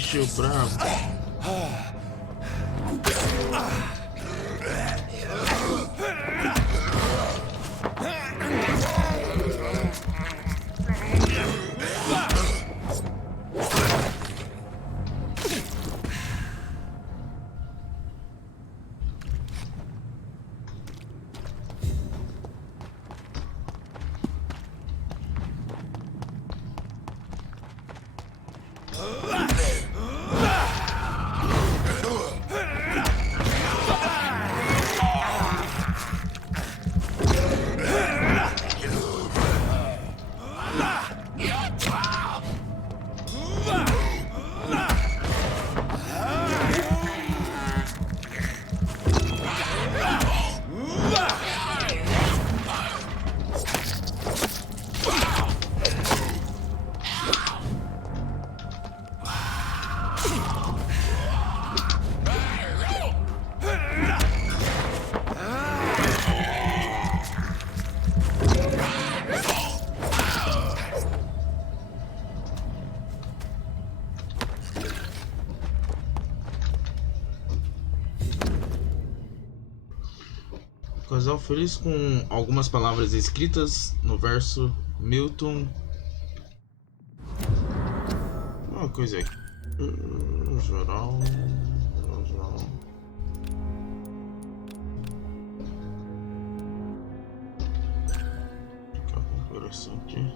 bicho bravo. Casal feliz com algumas palavras escritas no verso Milton. Uma coisa aqui. Geral. Ficar com o coração aqui.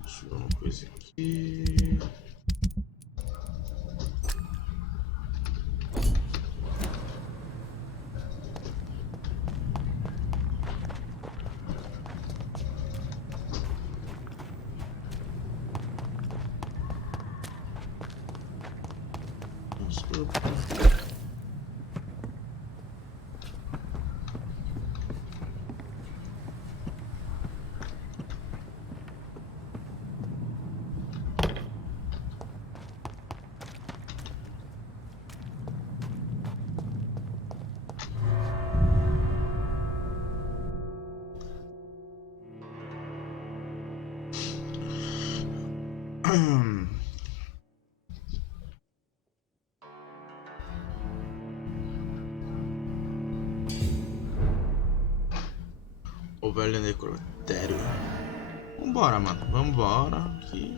Deixa eu ver uma coisa aqui. O velho necrotério. Vambora, mano. Vambora. Aqui.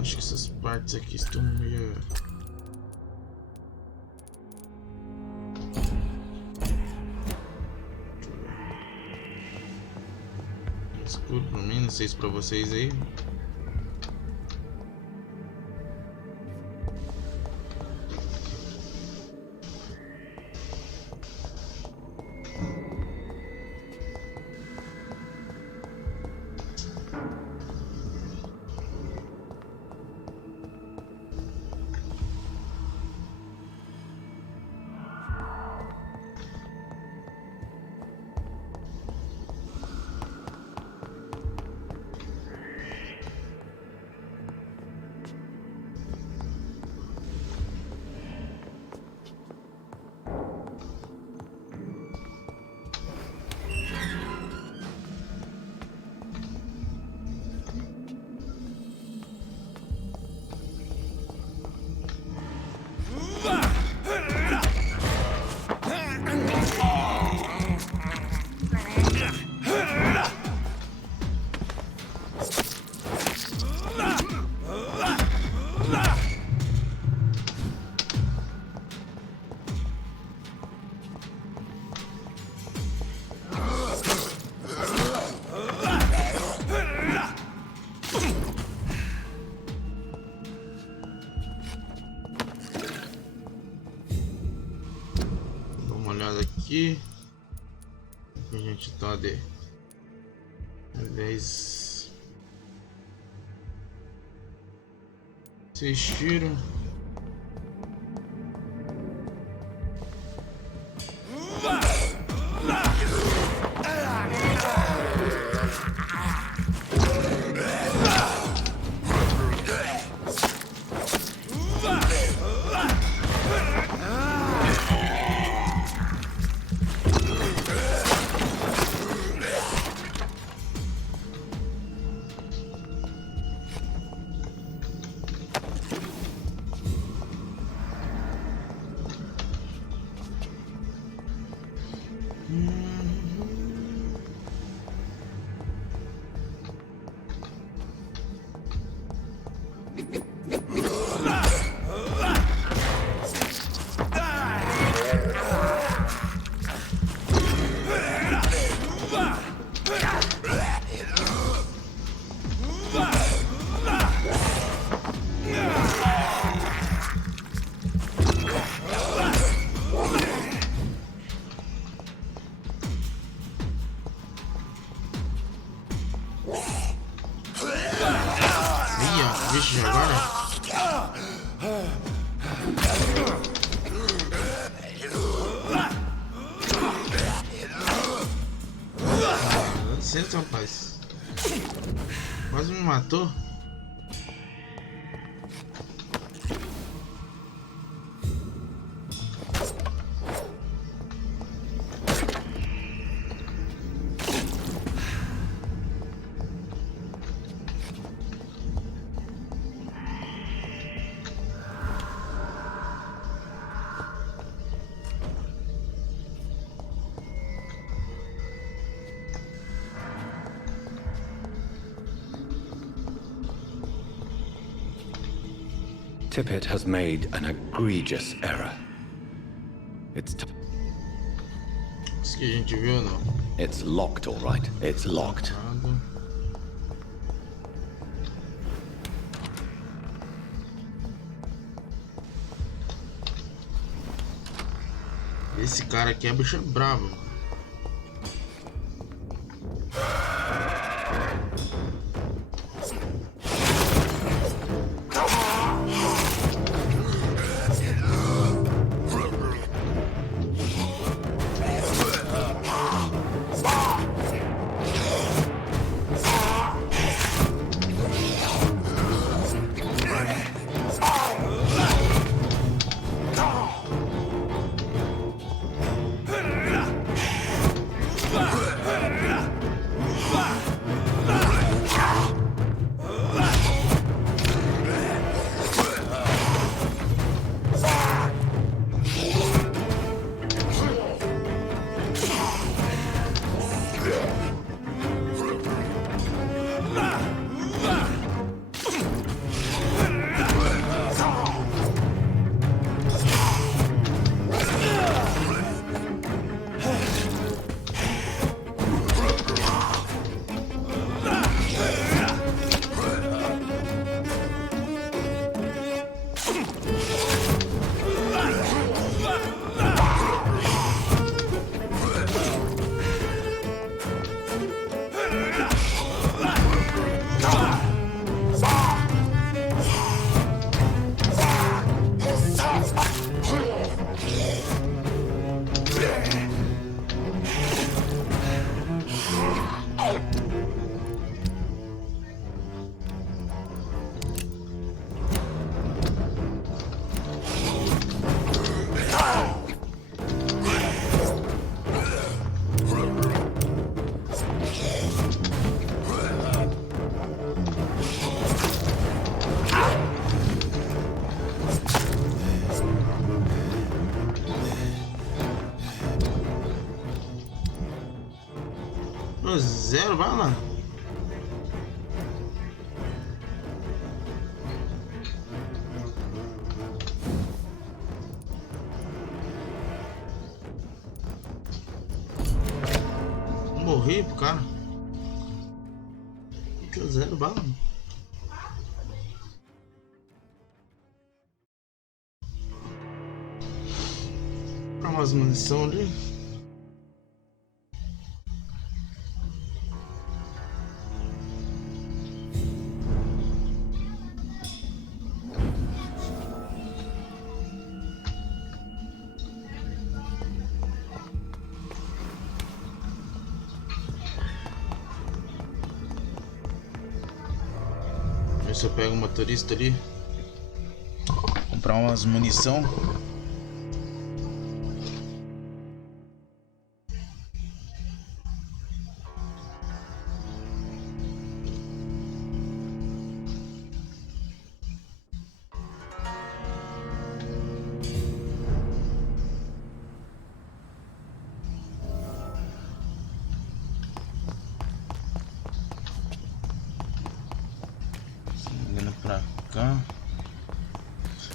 Acho que essas partes aqui estão meio... escuro pra mim, não sei se pra vocês aí. Aqui a gente tá de 10. 6 tiros. Vixe, agora? Dá licença, rapaz. Quase me matou. Tippett has made an egregious error. It's Isso que a gente viu, não? It's locked, all right. It's locked. Esse cara aqui é bicho bravo. Zero, vai lá. Morri pro cara. Zero bala. Pra umas munição ali. Ver se eu pego o motorista ali. Comprar umas munição. Indo pra cá.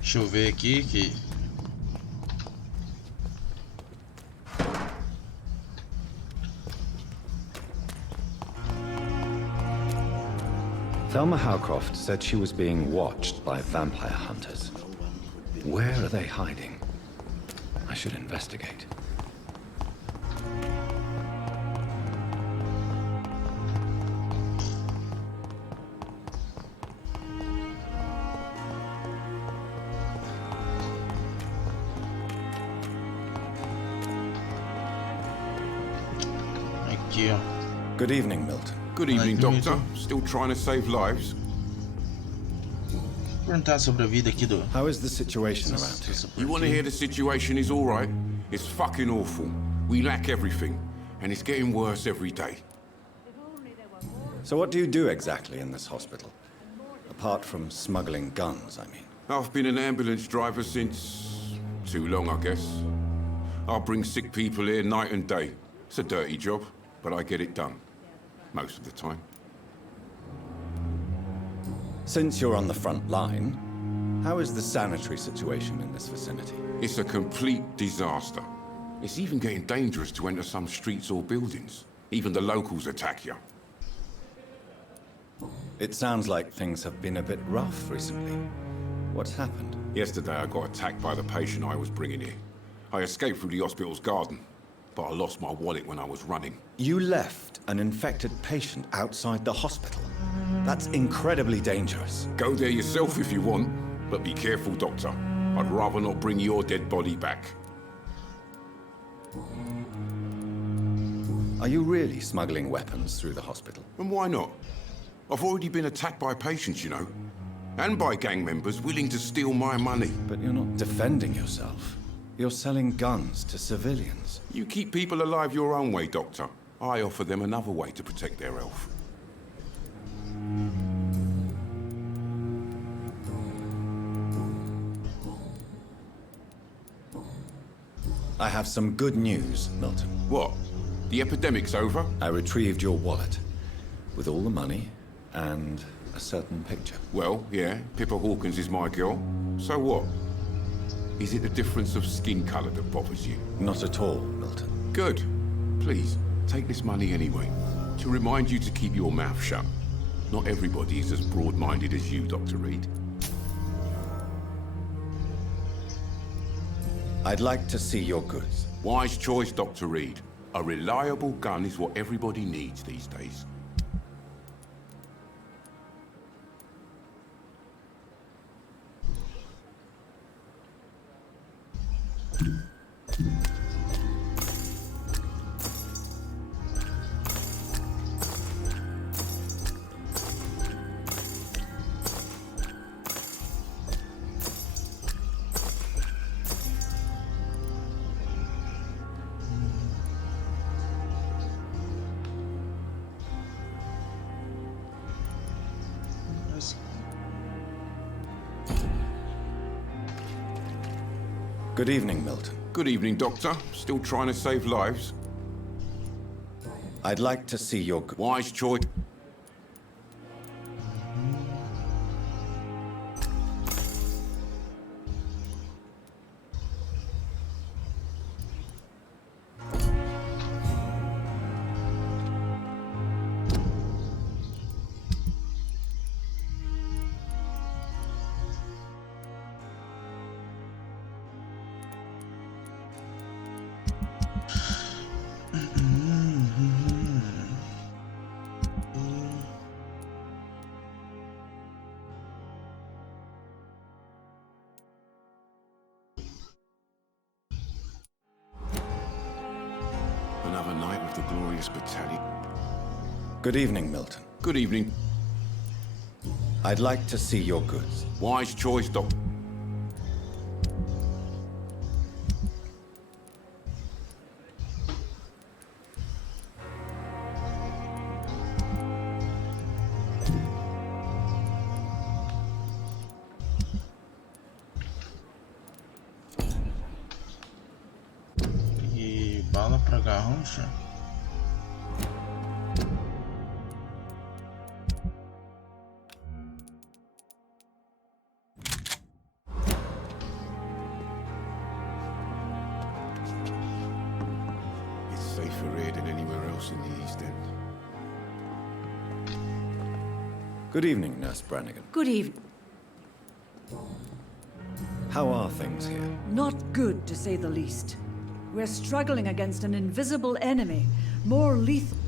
Deixa eu ver aqui que Thelma Howcroft said she was being watched by vampire hunters. Where are they hiding? I should investigate. aqui, ó. Good evening, Milton. Good evening, Nice to meet Doctor. you. Still trying to save lives? Perguntar sobre a vida aqui do. How is the situation around here? You want to hear the situation is all right? It's fucking awful. We lack everything, and it's getting worse every day. So what do you do exactly in this hospital? Apart from smuggling guns, I mean. I've been an ambulance driver since... too long, I guess. I bring sick people here night and day. It's a dirty job, but I get it done. Most of the time. Since you're on the front line, how is the sanitary situation in this vicinity? It's a complete disaster. It's even getting dangerous to enter some streets or buildings. Even the locals attack you. It sounds like things have been a bit rough recently. What's happened? Yesterday I got attacked by the patient I was bringing here. I escaped through the hospital's garden, but I lost my wallet when I was running. You left an infected patient outside the hospital. That's incredibly dangerous. Go there yourself if you want, but be careful, Doctor. I'd rather not bring your dead body back. Are you really smuggling weapons through the hospital? And why not? I've already been attacked by patients, you know. And by gang members willing to steal my money. But you're not defending yourself. You're selling guns to civilians. You keep people alive your own way, Doctor. I offer them another way to protect their health. I have some good news, Milton. What? The epidemic's over? I retrieved your wallet with all the money and a certain picture. Well, yeah, Pippa Hawkins is my girl. So what? Is it the difference of skin colour that bothers you? Not at all, Milton. Good. Please, take this money anyway. To remind you to keep your mouth shut. Not everybody is as broad-minded as you, Dr. Reed. I'd like to see your goods. Wise choice, Dr. Reed. A reliable gun is what everybody needs these days. Good evening, Milton. Good evening, Doctor. Still trying to save lives? I'd like to see your goods. Wise choice. Another night with the glorious battalion. Good evening, Milton. Good evening. I'd like to see your goods. Wise choice, Doc. E bala pra garrancha. It's safer here than anywhere else in the East End. Good evening, Nurse Brannigan. Good evening. How are things here? Not good, to say the least. We're struggling against an invisible enemy, more lethal.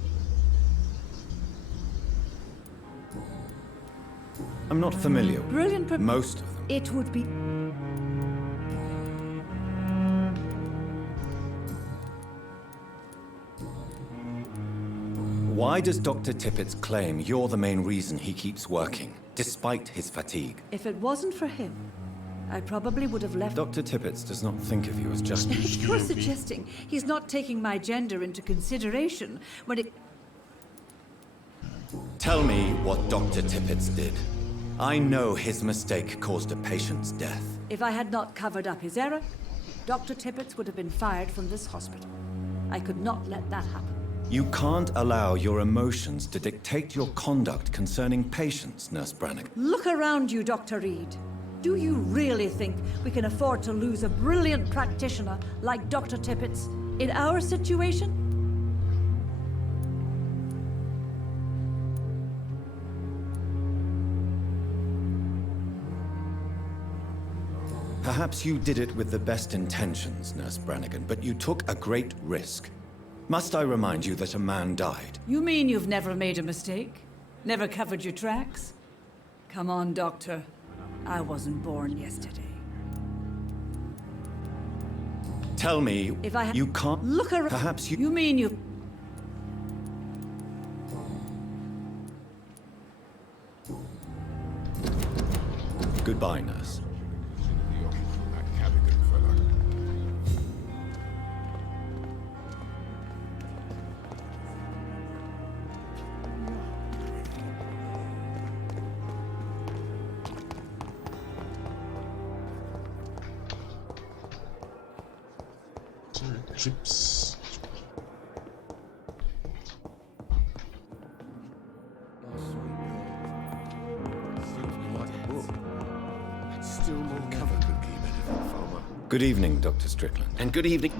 I'm not familiar with Brilliant. most of them. It would be. Why does Dr. Tippett's claim you're the main reason he keeps working, despite his fatigue? If it wasn't for him, I probably would have left. Dr. Tippett does not think of you as just... You're suggesting he's not taking my gender into consideration when it. Tell me what Dr. Tippett's did. I know his mistake caused a patient's death. If I had not covered up his error, Dr. Tippett would have been fired from this hospital. I could not let that happen. You can't allow your emotions to dictate your conduct concerning patients, Nurse Brannigan. Look around you, Dr. Reed. Do you really think we can afford to lose a brilliant practitioner like Dr. Tippett's in our situation? Perhaps you did it with the best intentions, Nurse Brannigan, but you took a great risk. Must I remind you that a man died? You mean you've never made a mistake? Never covered your tracks? Come on, Doctor. I wasn't born yesterday. Tell me, If I you can't... Look around. Perhaps you... You mean you... Goodbye, nurse. The offer from that Cavigan fella. Chips. Still more cover could keep anything, Farmer. Good evening, Dr. Strickland. And good evening.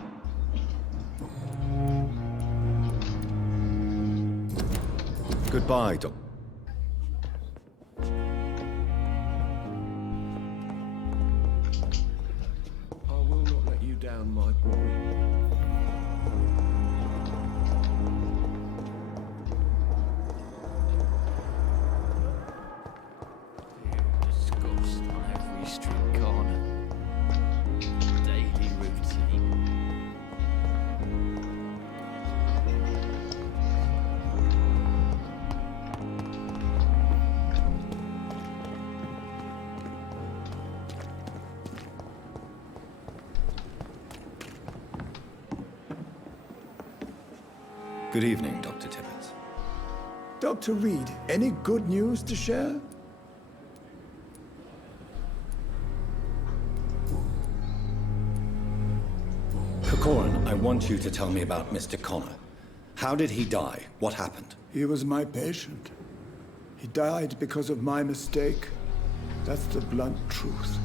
Goodbye, Doc. I will not let you down, my boy. Disgust on every street corner. Daily routine. Good evening, Dr. Tippett. Dr. Reed, any good news to share? Corcoran, I want you to tell me about Mr. Connor. How did he die? What happened? He was my patient. He died because of my mistake. That's the blunt truth.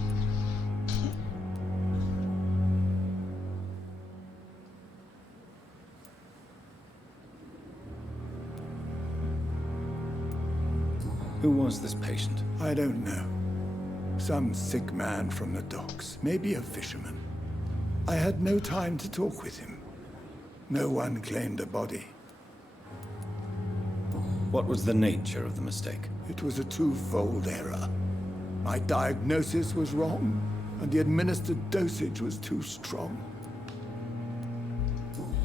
Who was this patient? I don't know. Some sick man from the docks, maybe a fisherman. I had no time to talk with him. No one claimed a body. What was the nature of the mistake? It was a twofold error. My diagnosis was wrong, and the administered dosage was too strong.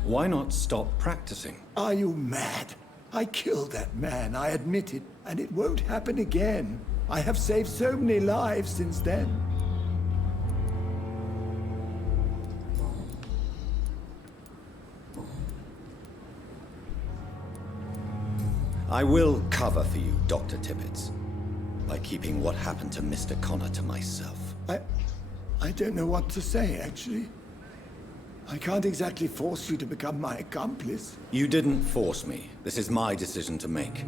Why not stop practicing? Are you mad? I killed that man, I admit it, and it won't happen again. I have saved so many lives since then. I will cover for you, Dr. Tibbets, by keeping what happened to Mr. Connor to myself. I don't know what to say, actually. I can't exactly force you to become my accomplice. You didn't force me. This is my decision to make.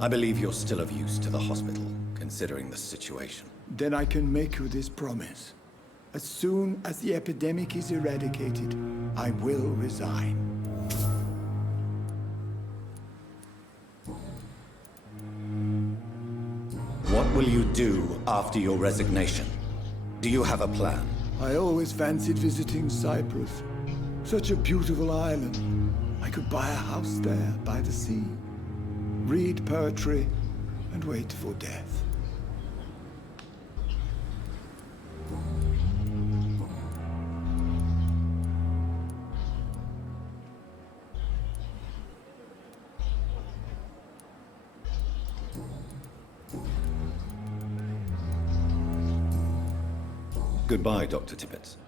I believe you're still of use to the hospital, considering the situation. Then I can make you this promise. As soon as the epidemic is eradicated, I will resign. What will you do after your resignation? Do you have a plan? I always fancied visiting Cyprus. Such a beautiful island. I could buy a house there by the sea, read poetry, and wait for death. Goodbye, Dr. Tibbets.